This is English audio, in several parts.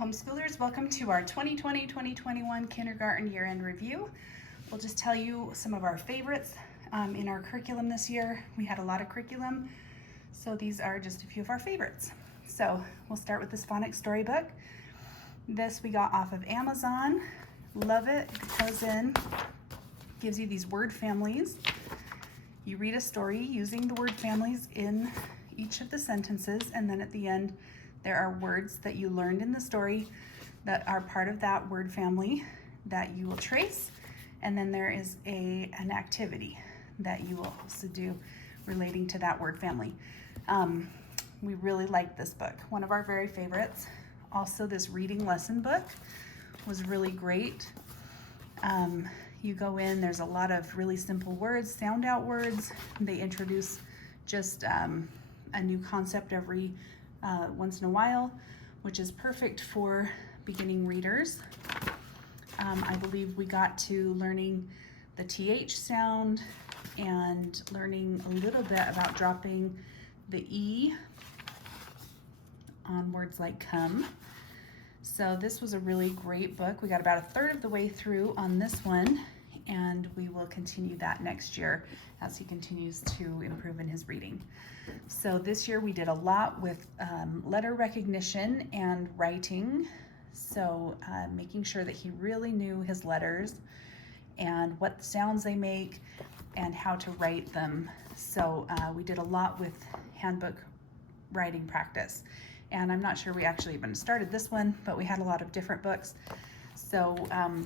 homeschoolers. Welcome to our 2020-2021 kindergarten year-end review. We'll just tell you some of our favorites in our curriculum this year. We had a lot of curriculum, so these are just a few of our favorites. So we'll start with this phonics storybook. This we got off of Amazon. Love it. It goes in, gives you these word families. You read a story using the word families in each of the sentences, and then at the end there are words that you learned in the story that are part of that word family that you will trace, and then there is an activity that you will also do relating to that word family. We really like this book, one of our very favorites. Also, this reading lesson book was really great. You go in, there's a lot of really simple words, sound out words. They introduce just a new concept every once in a while, which is perfect for beginning readers. I believe we got to learning the TH sound and learning a little bit about dropping the E on words like come. So this was a really great book. We got about a third of the way through on this one, and we will continue that next year as he continues to improve in his reading. So this year we did a lot with letter recognition and writing. So making sure that he really knew his letters and what sounds they make and how to write them. So we did a lot with handbook writing practice. And I'm not sure we actually even started this one, but we had a lot of different books. So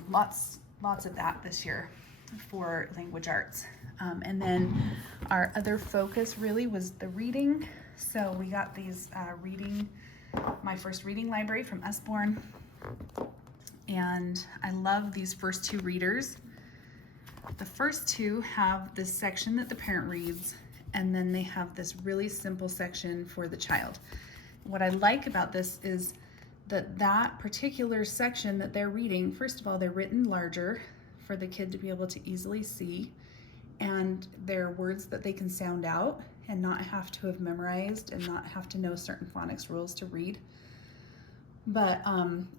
lots of that this year for language arts. And then our other focus really was the reading. So we got these my first reading library from Usborne. And I love these first two readers. The first two have this section that the parent reads, and then they have this really simple section for the child. What I like about this is that particular section that they're reading, first of all, they're written larger for the kid to be able to easily see, and they're words that they can sound out and not have to have memorized and not have to know certain phonics rules to read. But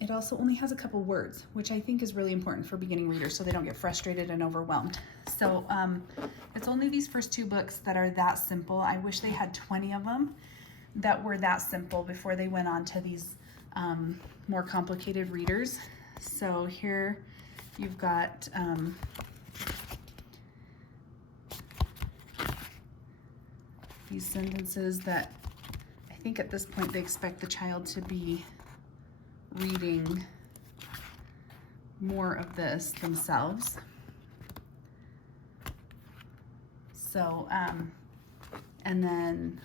it also only has a couple words, which I think is really important for beginning readers so they don't get frustrated and overwhelmed. So it's only these first two books that are that simple. I wish they had 20 of them that were that simple before they went on to these more complicated readers. So here you've got these sentences that I think at this point they expect the child to be reading more of this themselves. So, and then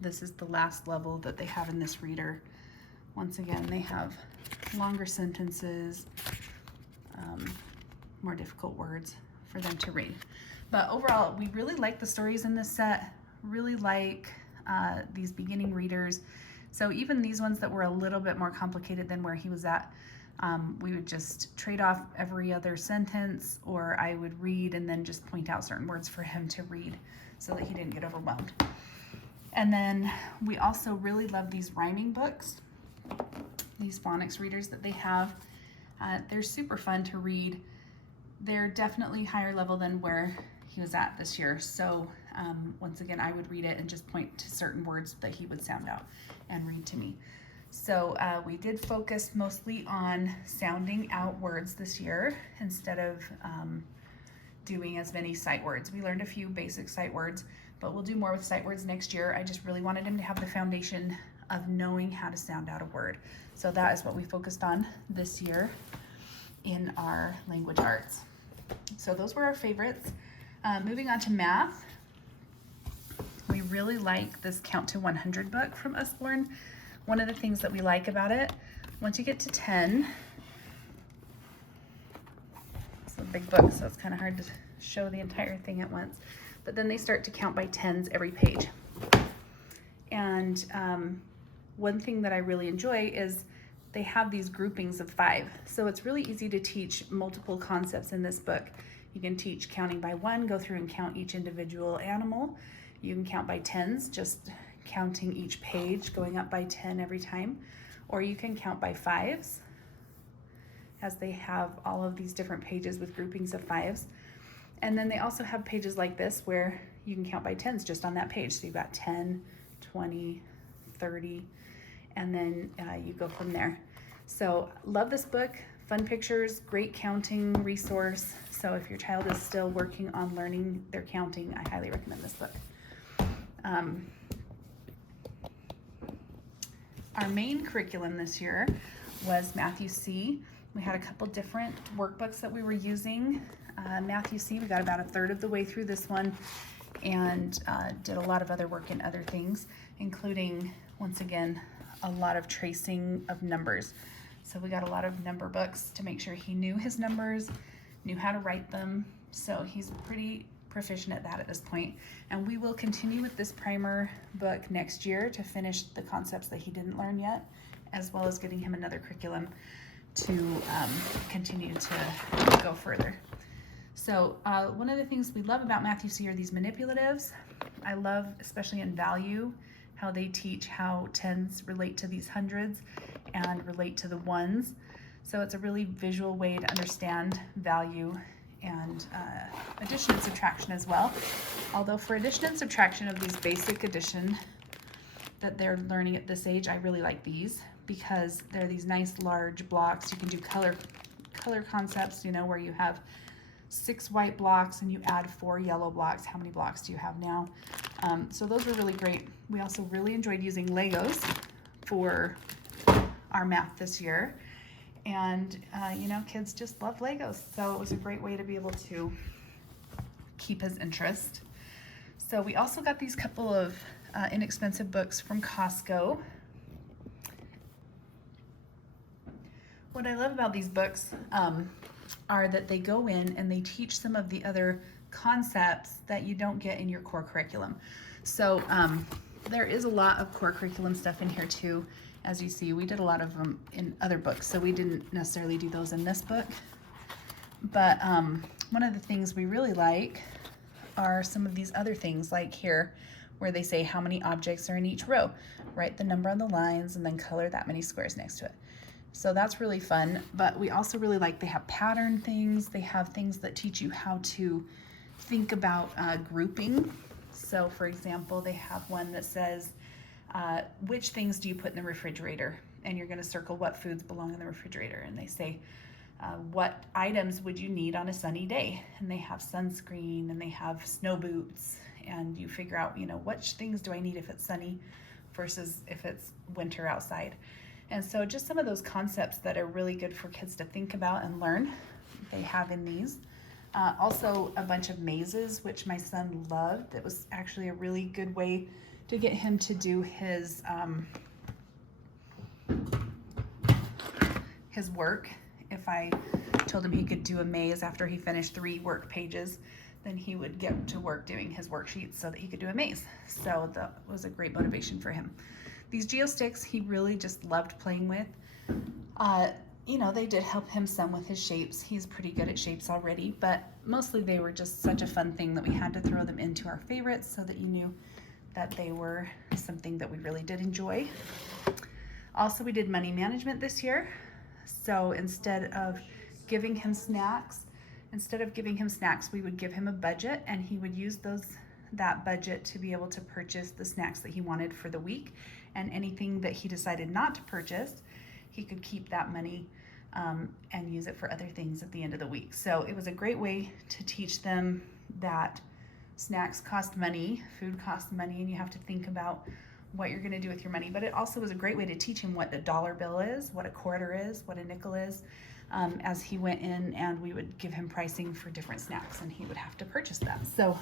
this is the last level that they have in this reader. Once again, they have longer sentences, more difficult words for them to read. But overall, we really like the stories in this set, really like these beginning readers. So even these ones that were a little bit more complicated than where he was at, we would just trade off every other sentence, or I would read and then just point out certain words for him to read so that he didn't get overwhelmed. And then we also really love these rhyming books, these phonics readers that they have. They're super fun to read. They're definitely higher level than where he was at this year. So once again, I would read it and just point to certain words that he would sound out and read to me. So we did focus mostly on sounding out words this year instead of doing as many sight words. We learned a few basic sight words, but we'll do more with sight words next year. I just really wanted him to have the foundation of knowing how to sound out a word. So that is what we focused on this year in our language arts. So those were our favorites. Moving on to math, we really like this Count to 100 book from Usborne. One of the things that we like about it, once you get to 10, it's a big book, so it's kind of hard to show the entire thing at once, but then they start to count by tens every page. And one thing that I really enjoy is they have these groupings of 5. So it's really easy to teach multiple concepts in this book. You can teach counting by 1, go through and count each individual animal. You can count by tens, just counting each page, going up by 10 every time. or you can count by fives, as they have all of these different pages with groupings of fives. And then they also have pages like this where you can count by tens just on that page. So you've got 10, 20, 30, and then you go from there. So love this book, fun pictures, great counting resource. So if your child is still working on learning their counting, I highly recommend this book. Our main curriculum this year was Matthew C. We had a couple different workbooks that we were using. Matthew C, we got about a third of the way through this one, and did a lot of other work in other things, including, once again, a lot of tracing of numbers. So we got a lot of number books to make sure he knew his numbers, knew how to write them. So he's pretty proficient at that at this point. And we will continue with this primer book next year to finish the concepts that he didn't learn yet, as well as getting him another curriculum to continue to go further. So one of the things we love about Matthew C are these manipulatives. I love, especially in value, how they teach how tens relate to these hundreds and relate to the ones. So it's a really visual way to understand value and addition and subtraction as well. Although for addition and subtraction of these basic addition that they're learning at this age, I really like these because they're these nice large blocks. You can do color concepts, you know, where you have 6 white blocks and you add 4 yellow blocks. How many blocks do you have now? So those were really great. We also really enjoyed using Legos for our math this year. And, you know, kids just love Legos. So it was a great way to be able to keep his interest. So we also got these couple of inexpensive books from Costco. What I love about these books are that they go in and they teach some of the other concepts that you don't get in your core curriculum. So there is a lot of core curriculum stuff in here too. As you see, we did a lot of them in other books, so we didn't necessarily do those in this book. But one of the things we really like are some of these other things, like here, where they say how many objects are in each row. Write the number on the lines and then color that many squares next to it. So that's really fun, but we also really like, they have pattern things, they have things that teach you how to think about grouping. So for example, they have one that says, which things do you put in the refrigerator? And you're gonna circle what foods belong in the refrigerator. And they say, what items would you need on a sunny day? And they have sunscreen and they have snow boots, and you figure out, you know, which things do I need if it's sunny versus if it's winter outside. And so just some of those concepts that are really good for kids to think about and learn, they have in these. Also a bunch of mazes, which my son loved. It was actually a really good way to get him to do his work. If I told him he could do a maze after he finished 3 work pages, then he would get to work doing his worksheets so that he could do a maze. So that was a great motivation for him. These geosticks, he really just loved playing with. You know, they did help him some with his shapes. He's pretty good at shapes already, but mostly they were just such a fun thing that we had to throw them into our favorites so that you knew that they were something that we really did enjoy. Also, we did money management this year. So instead of giving him snacks, we would give him a budget, and he would use that budget to be able to purchase the snacks that he wanted for the week, and anything that he decided not to purchase, he could keep that money and use it for other things at the end of the week. So it was a great way to teach them that snacks cost money, food costs money, and you have to think about what you're gonna do with your money. But it also was a great way to teach him what a dollar bill is, what a quarter is, what a nickel is, as he went in and we would give him pricing for different snacks and he would have to purchase them. So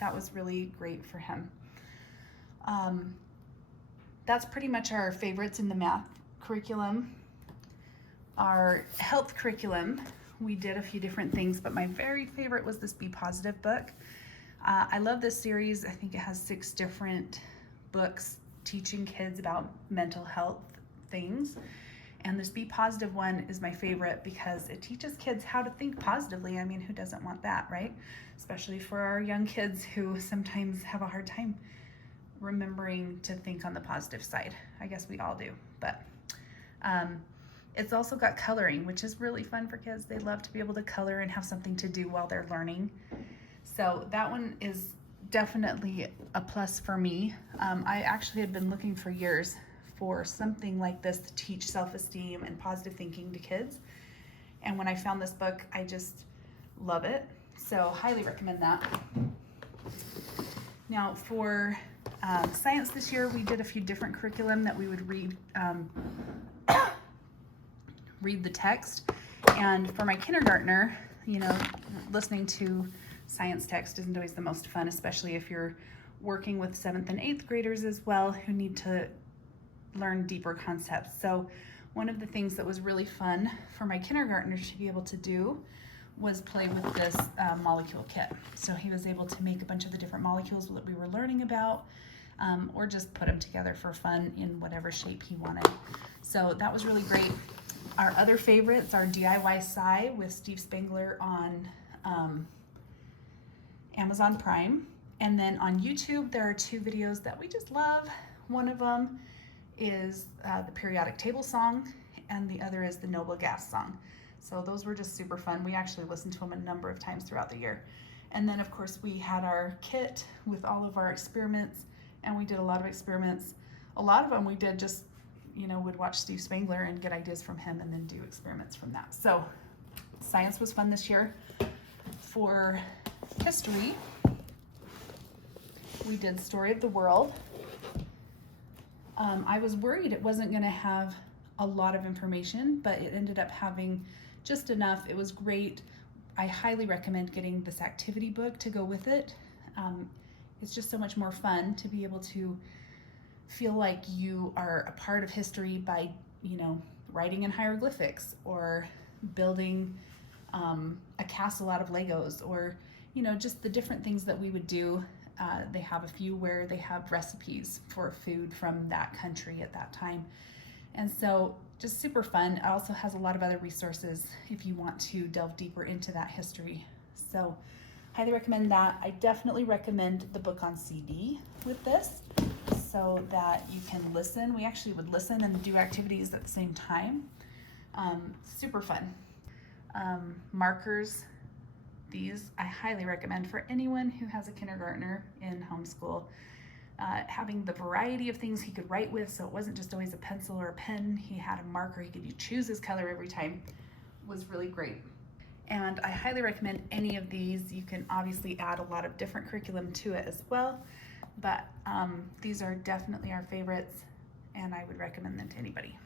that was really great for him. That's pretty much our favorites in the math curriculum. Our health curriculum, we did a few different things, but my very favorite was this Be Positive book. I love this series. I think it has 6 different books teaching kids about mental health things. And this Be Positive one is my favorite because it teaches kids how to think positively. I mean, who doesn't want that, right? Especially for our young kids who sometimes have a hard time remembering to think on the positive side. I guess we all do, but It's also got coloring, which is really fun for kids. They love to be able to color and have something to do while they're learning. So that one is definitely a plus for me. I actually had been looking for years for something like this to teach self-esteem and positive thinking to kids. And when I found this book, I just love it. So highly recommend that. Now for science this year, we did a few different curriculum that we would read the text. And for my kindergartner, you know, listening to science text isn't always the most fun, especially if you're working with 7th and 8th graders as well who need to learn deeper concepts. So one of the things that was really fun for my kindergartner to be able to do was play with this molecule kit. So he was able to make a bunch of the different molecules that we were learning about, or just put them together for fun in whatever shape he wanted. So that was really great. Our other favorites are DIY Sci with Steve Spangler on Amazon Prime. And then on YouTube, there are 2 videos that we just love. One of them is the periodic table song, and the other is the noble gas song. So those were just super fun. We actually listened to them a number of times throughout the year. And then of course we had our kit with all of our experiments, and we did a lot of experiments. A lot of them we did just, you know, would watch Steve Spangler and get ideas from him and then do experiments from that. So science was fun this year. For history, we did Story of the World. I was worried it wasn't going to have a lot of information, but it ended up having just enough. It was great. I highly recommend getting this activity book to go with it. It's just so much more fun to be able to feel like you are a part of history by, you know, writing in hieroglyphics or building a castle out of Legos, or, you know, just the different things that we would do. They have a few where they have recipes for food from that country at that time. And so just super fun. It also has a lot of other resources if you want to delve deeper into that history. So highly recommend that. I definitely recommend the book on CD with this so that you can listen. We actually would listen and do activities at the same time. Super fun. Markers. These I highly recommend for anyone who has a kindergartner in homeschool. Having the variety of things he could write with, so it wasn't just always a pencil or a pen. He had a marker. He could choose his color every time. Was really great. And I highly recommend any of these. You can obviously add a lot of different curriculum to it as well, but these are definitely our favorites, and I would recommend them to anybody.